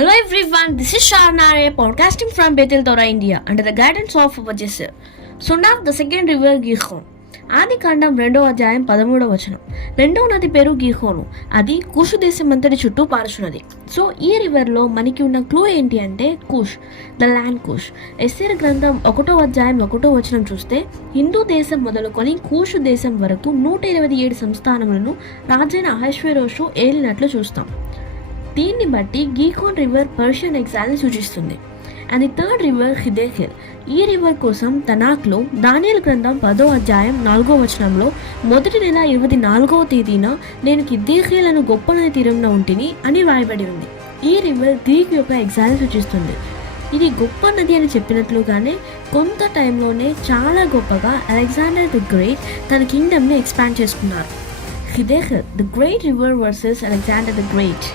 Hello everyone, this is Sharnare podcasting from Bethel Torah, India under the guidance of our Jesser. Son of the second river Gihon. ఆది కాండం 2వ అధ్యాయం 13వ వచనం. రెండవ నది పేరు గీహోను. అది కూషు దేశం అంతటి చుట్టూ పారుచున్నది. సో ఈ రివర్లో మనకి ఉన్న క్లూ ఏంటి అంటే కూష్, ద ల్యాండ్ కూష్. ఎస్తేరు గ్రంథం 1వ అధ్యాయం 1వ వచనం చూస్తే హిందూ దేశం మొదలుకొని కూషు దేశం వరకు 127 సంస్థానములను రాజైన అహష్వేరోషు ఏలినట్లు చూస్తాం. దీన్ని బట్టి గీహోన్ రివర్ పర్షియన్ ఎగ్జైల్ని సూచిస్తుంది. And the third river Hiddekel. ఈ రివర్ కోసం తనాక్లో దానియేలు గ్రంథం 10వ అధ్యాయం 4వ వచనంలో మొదటి నెల 24వ తేదీన నేను హిదేకెల్ అను గొప్ప నది తీరంలో ఉంటిని అని రాయబడి ఉంది. ఈ రివర్ గ్రీక్ యొక్క ఎగ్జైల్ని సూచిస్తుంది. ఇది గొప్ప నది అని చెప్పినట్లుగానే కొంత టైంలోనే చాలా గొప్పగా అలెగ్జాండర్ ది గ్రేట్ తన కింగ్డమ్ని ఎక్స్పాండ్ చేసుకున్నారు. Hiddekel the great river versus Alexander the great.